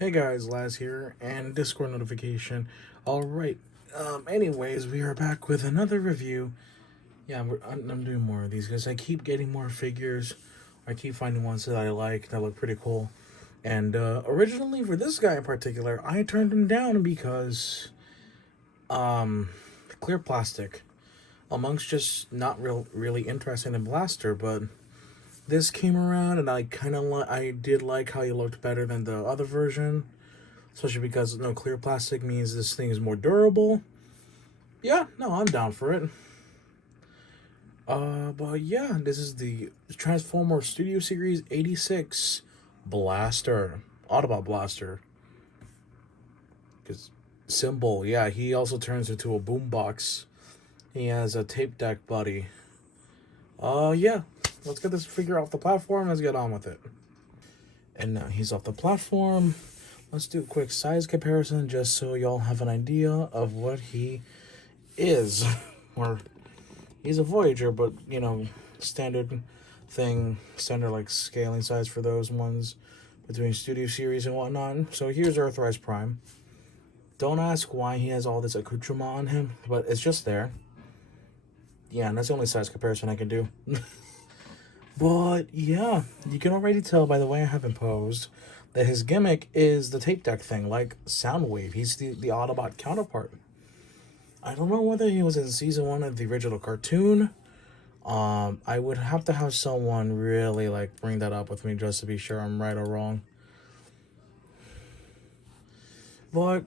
Hey guys, Laz here, and Discord notification. Alright, anyways, we are back with another review. Yeah, I'm doing more of these because I keep getting more figures. I keep finding ones that I like that look pretty cool. And originally, for this guy in particular, I turned him down because, clear plastic. Amongst just not really interested in Blaster, but this came around and I kind of I did like how he looked better than the other version, especially because no clear plastic means this thing is more durable. Yeah, no, I'm down for it. But yeah, this is the Transformer Studio Series 86 Blaster, Autobot Blaster. Because symbol, yeah, he also turns into a boombox. He has a tape deck buddy. Yeah, let's get this figure off the platform. Let's get on with it. And now he's off the platform. Let's do a quick size comparison just so y'all have an idea of what he is. Or he's a Voyager, but you know, standard like scaling size for those ones between Studio Series and whatnot. So here's Earthrise Prime. Don't ask why he has all this accoutrement on him, but it's just there. Yeah, and that's the only size comparison I can do. But yeah, you can already tell by the way I have him posed that his gimmick is the tape deck thing, like Soundwave. He's the Autobot counterpart. I don't know whether he was in season 1 of the original cartoon. I would have to have someone really like bring that up with me just to be sure I'm right or wrong. But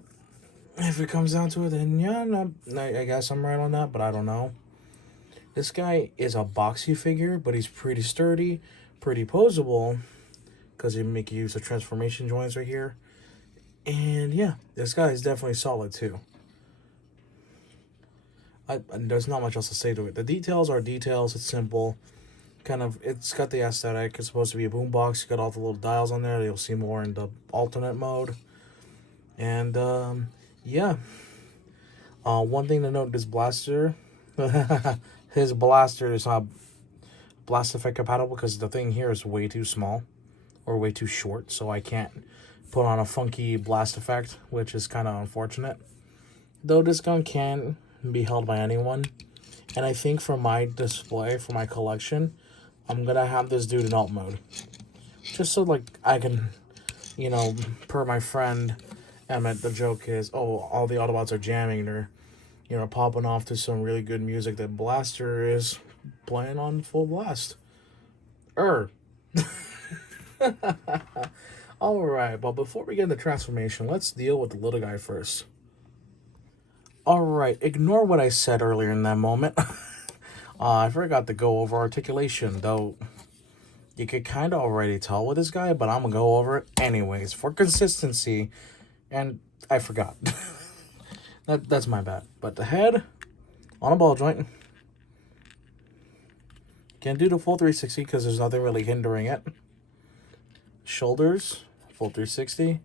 if it comes down to it, then yeah, no, I guess I'm right on that, but I don't know. This guy is a boxy figure, but he's pretty sturdy, pretty posable, because you make use of transformation joints right here. And yeah, this guy is definitely solid too. There's not much else to say to it. The details are details. It's simple. Kind of, it's got the aesthetic. It's supposed to be a boombox. You got all the little dials on there. You'll see more in the alternate mode. And yeah. One thing to note: this blaster, his blaster is not blast effect compatible because the thing here is way too small or way too short, so I can't put on a funky blast effect, which is kind of unfortunate. Though this gun can be held by anyone, and I think for my display, for my collection, I'm gonna have this dude in alt mode, just so like I can, you know, per my friend Emmett, the joke is, oh, all the Autobots are jamming, they're, you know, popping off to some really good music that Blaster is playing on full blast. Alright, but before we get into transformation, let's deal with the little guy first. Alright, ignore what I said earlier in that moment. I forgot to go over articulation, though you could kind of already tell with this guy, but I'm going to go over it anyways for consistency, and I forgot. That's my bad. But the head, on a ball joint. Can't do the full 360 because there's nothing really hindering it. Shoulders, full 360.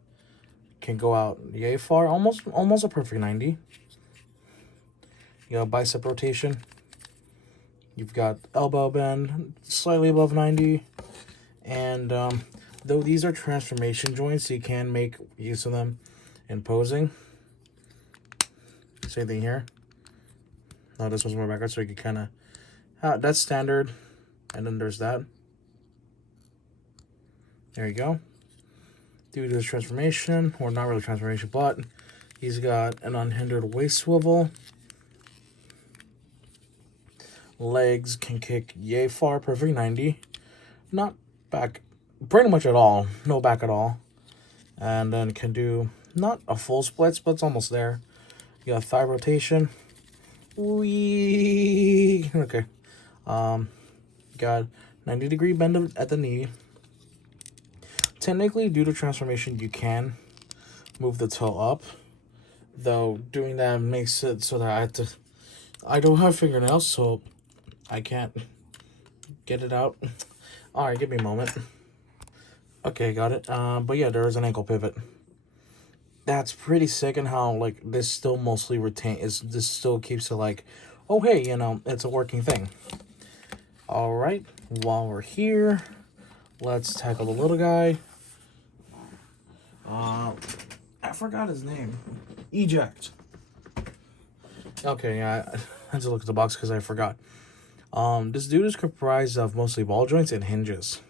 Can go out yay far, almost a perfect 90. You got bicep rotation. You've got elbow bend, slightly above 90. And though these are transformation joints, you can make use of them in posing. Same thing here. No, this one's more backwards, so you can kind of... that's standard. And then there's that. There you go. Due to his transformation, or not really transformation, but he's got an unhindered waist swivel. Legs can kick yay far, perfect 90. Not back pretty much at all. No back at all. And then can do not a full splits, but it's almost there. You got thigh rotation. Wee. Okay. Got 90-degree bend at the knee. Technically, due to transformation, you can move the toe up. Though doing that makes it so that I don't have fingernails, so I can't get it out. Alright, give me a moment. Okay, got it. But yeah, there is an ankle pivot. That's pretty sick, and how like this still mostly this still keeps it like, oh hey, you know, it's a working thing. Alright, while we're here, let's tackle the little guy. forgot his name. Eject. Okay, yeah, I had to look at the box because I forgot. This dude is comprised of mostly ball joints and hinges.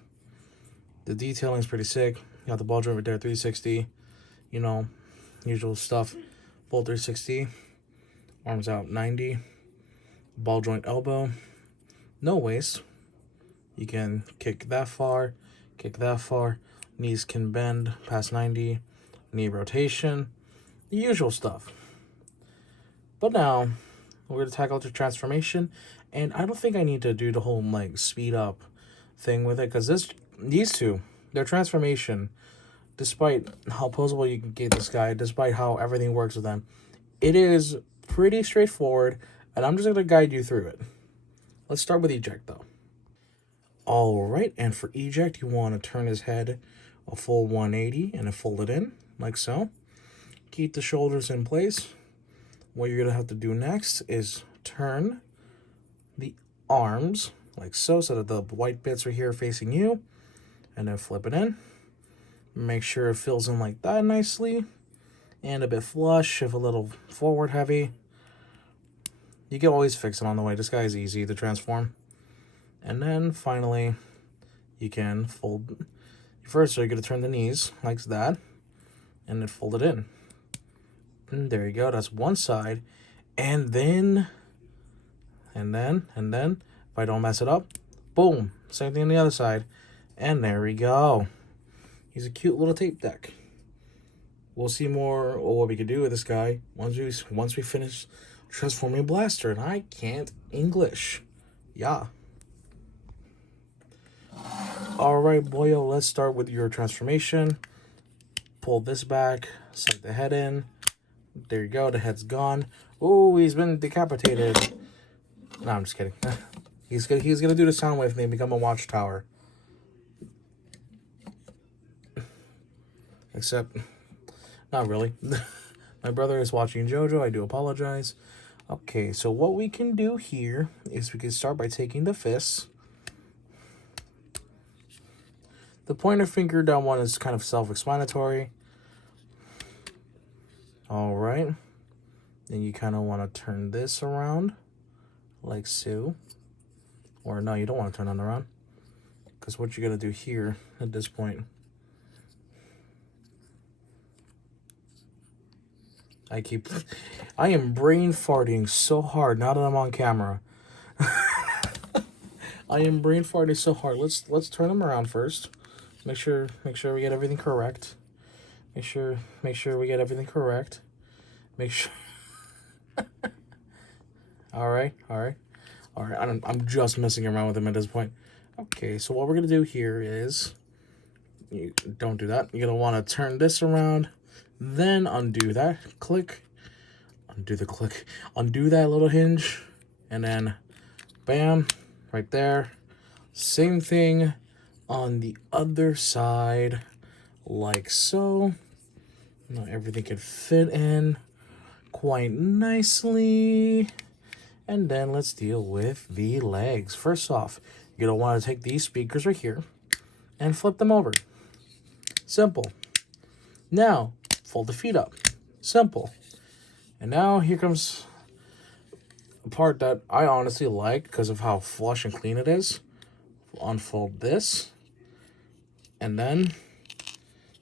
The detailing is pretty sick. You got the ball joint right there, 360. You know, usual stuff. Full 360. Arms out 90. Ball joint elbow. No waist. You can kick that far, kick that far. Knees can bend past 90. Knee rotation. The usual stuff. But now, we're going to tackle the transformation. And I don't think I need to do the whole, like, speed up thing with it. Because these two, their transformation, despite how posable you can get this guy, despite how everything works with them, it is pretty straightforward. And I'm just going to guide you through it. Let's start with Eject, though. All right, and for Eject, you want to turn his head a full 180 and then fold it in, like so. Keep the shoulders in place. What you're going to have to do next is turn the arms, like so that the white bits are here facing you, and then flip it in. Make sure it fills in like that nicely, and a bit flush, if a little forward heavy. You can always fix it on the way. This guy is easy to transform. And then finally, you can fold. First, so you're going to turn the knees like that, and then fold it in. And there you go. That's one side. And then, if I don't mess it up, boom. Same thing on the other side. And there we go. He's a cute little tape deck. We'll see more of what we can do with this guy once we finish transforming Blaster. And I can't English. Yeah. All right, boyo, let's start with your transformation. Pull this back, slide the head in. There you go, the head's gone. Oh, he's been decapitated. No, I'm just kidding. He's gonna do the sound wave thing and become a watchtower. Except, not really. My brother is watching JoJo, I do apologize. Okay, so what we can do here is we can start by taking the fists. The pointer finger down one is kind of self-explanatory. All right. Then you kind of want to turn this around like so. Or no, you don't want to turn it around. Because what you're going to do here at this point. I am brain farting so hard now that I'm on camera. I am brain farting so hard. Let's turn them around first. Make sure we get everything correct. Make sure we get everything correct. Make sure. All right. I'm just messing around with him at this point. Okay, so what we're gonna do here is, you don't do that. You're gonna want to turn this around, then undo that. Click, undo the click, undo that little hinge, and then, bam, right there. Same thing on the other side, like so. Now everything can fit in quite nicely. And then let's deal with the legs. First off, you're going to want to take these speakers right here and flip them over. Simple. Now, fold the feet up. Simple. And now here comes a part that I honestly like because of how flush and clean it is. Unfold this. And then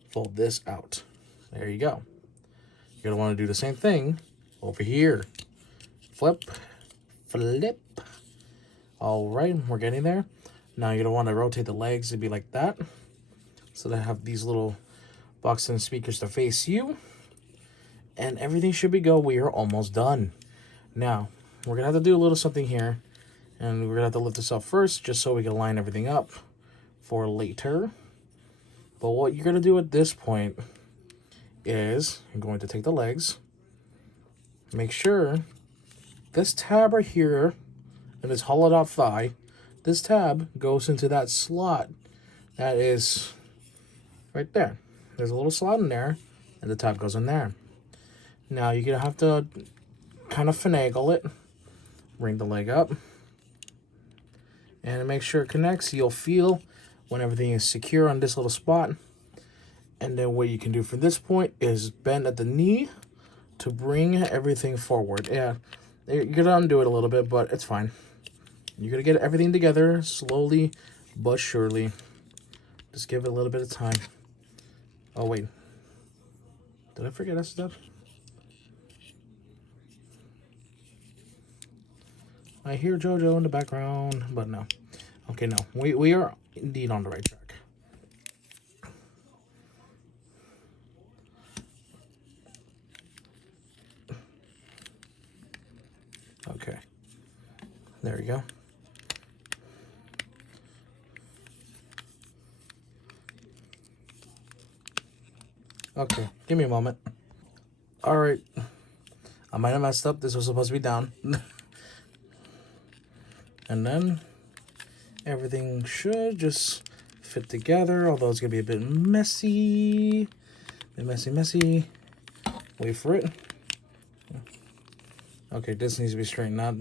fold this out. There you go. You're going to want to do the same thing over here. Flip. Flip. All right, we're getting there. Now you're going to want to rotate the legs to be like that. So they have these little box-in speakers to face you. And everything should be go. We are almost done. Now, we're going to have to do a little something here. And we're going to have to lift this up first just so we can line everything up for later. But what you're going to do at this point is you're going to take the legs. Make sure this tab right here and this hollowed out thigh, this tab goes into that slot that is right there. There's a little slot in there, and the tab goes in there. Now you're going to have to kind of finagle it. Bring the leg up. And to make sure it connects, you'll feel when everything is secure on this little spot. And then what you can do from this point is bend at the knee to bring everything forward. Yeah, you're going to undo it a little bit, but it's fine. You're going to get everything together slowly but surely. Just give it a little bit of time. Oh, wait. Did I forget that step? I hear JoJo in the background, but no. Okay, no. We are indeed on the right track. Okay. There we go. Okay, give me a moment. All right. I might have messed up. This was supposed to be down. And then everything should just fit together, although it's going to be a bit messy. Messy. Wait for it. Okay, this needs to be straightened out.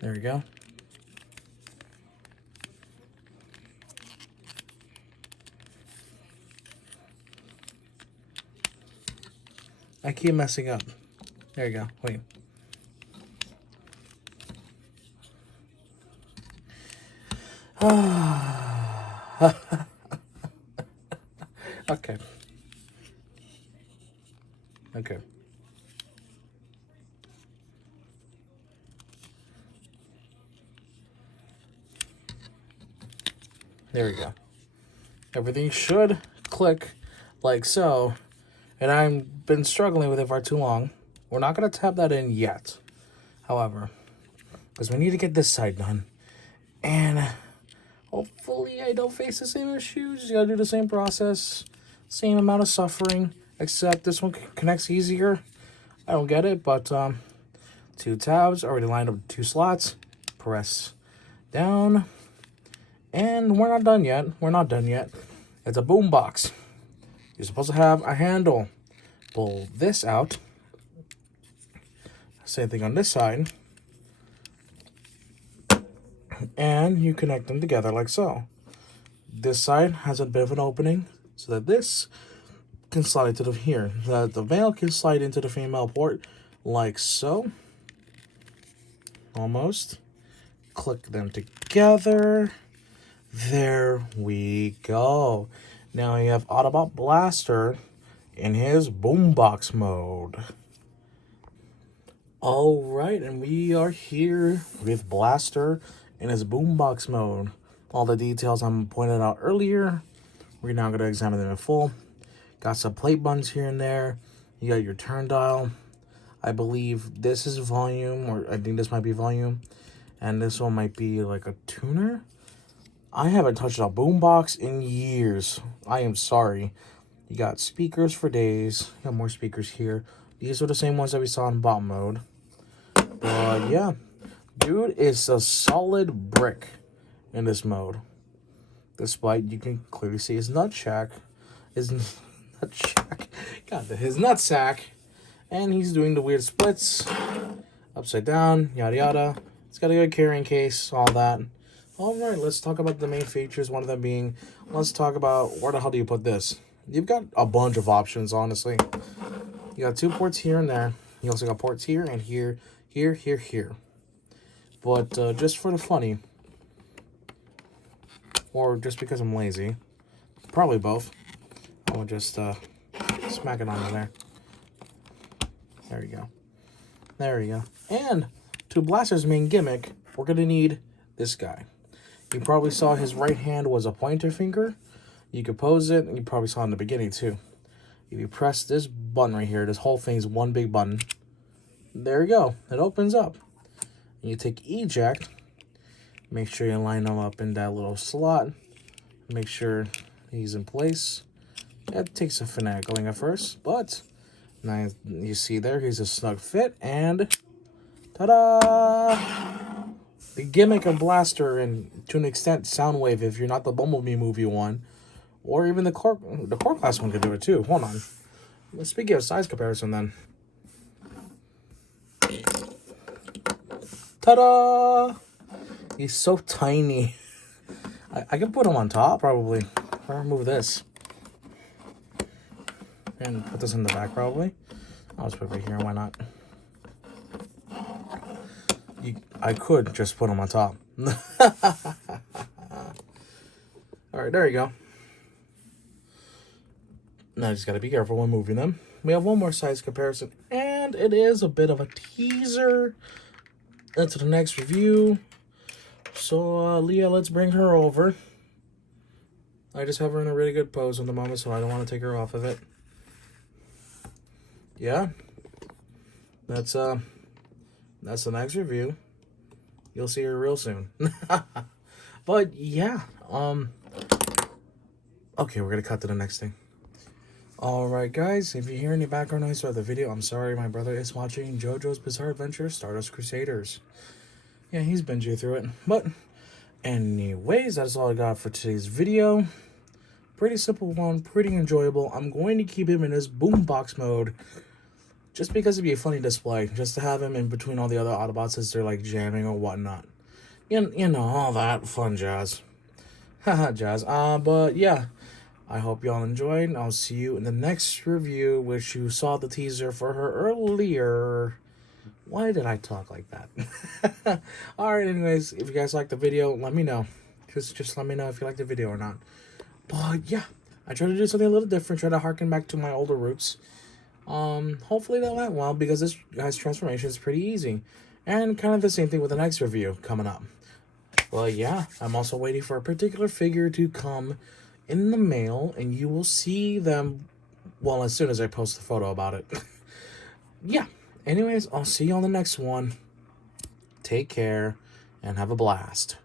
There we go. I keep messing up. There you go. Wait. Okay. Okay. There we go. Everything should click like so. And I've been struggling with it for too long. We're not going to tap that in yet. However, because we need to get this side done. And hopefully I don't face the same issue. Just got to do the same process. Same amount of suffering. Except this one connects easier. I don't get it, but 2 tabs. Already lined up 2 slots. Press down. And we're not done yet. We're not done yet. It's a boom box. You're supposed to have a handle. Pull this out. Same thing on this side. And you connect them together like so. This side has a bit of an opening so that this can slide into here. So that the male can slide into the female port like so. Almost. Click them together. There we go. Now you have Autobot Blaster in his boombox mode. All right, and we are here with Blaster in his boombox mode. All the details I'm pointed out earlier, we're now going to examine them in full. Got some plate buttons here and there. You got your turn dial. I believe this is volume, or I think this might be volume. And this one might be like a tuner. I haven't touched a boombox in years. I am sorry. You got speakers for days. You got more speakers here. These are the same ones that we saw in bot mode. But yeah, dude is a solid brick in this mode. Despite you can clearly see his nutsack. His nutsack. And he's doing the weird splits. Upside down, yada yada. It's got a good carrying case, all that. Alright, let's talk about the main features. One of them being, let's talk about where the hell do you put this? You've got a bunch of options, honestly. You got 2 ports here and there. You also got ports here and here, here. But just for the funny, or just because I'm lazy, probably both, I'll just smack it onto there. There you go. There you go. And to Blaster's main gimmick, we're going to need this guy. You probably saw his right hand was a pointer finger. You could pose it, and you probably saw in the beginning too. If you press this button right here, this whole thing's one big button. There you go. It opens up. And you take Eject. Make sure you line him up in that little slot. Make sure he's in place. It takes a finagling at first, but now you see there, he's a snug fit, and ta-da! The gimmick of Blaster, and to an extent, Soundwave, if you're not the Bumblebee movie one, or even the core class one could do it too. Hold on. Speaking of size comparison, then. Ta-da! He's so tiny. I can put him on top, probably. Or remove this. And put this in the back, probably. I'll just put it right here, why not? I could just put them on top. Alright, there you go. Now I just gotta be careful when moving them. We have one more size comparison, and it is a bit of a teaser into the next review. So, Leah, let's bring her over. I just have her in a really good pose at the moment, so I don't want to take her off of it. Yeah. That's the next review. You'll see her real soon. But, yeah. Okay, we're going to cut to the next thing. Alright guys, if you hear any background noise throughout the video, I'm sorry, my brother is watching JoJo's Bizarre Adventure Stardust Crusaders. Yeah, he's binging through it. But anyways, that's all I got for today's video. Pretty simple one, pretty enjoyable. I'm going to keep him in his boombox mode just because it'd be a funny display, just to have him in between all the other Autobots as they're like jamming or whatnot. You know, all that fun jazz. Haha, jazz. But yeah. I hope y'all enjoyed. I'll see you in the next review, which you saw the teaser for her earlier. Why did I talk like that? Alright, anyways, if you guys liked the video, let me know. Just let me know if you liked the video or not. But yeah, I tried to do something a little different, try to harken back to my older roots. Hopefully that went well, because this guy's transformation is pretty easy. And kind of the same thing with the next review coming up. But yeah, I'm also waiting for a particular figure to come in the mail, and you will see them, well, as soon as I post the photo about it. Yeah, anyways, I'll see you on the next one. Take care and have a blast.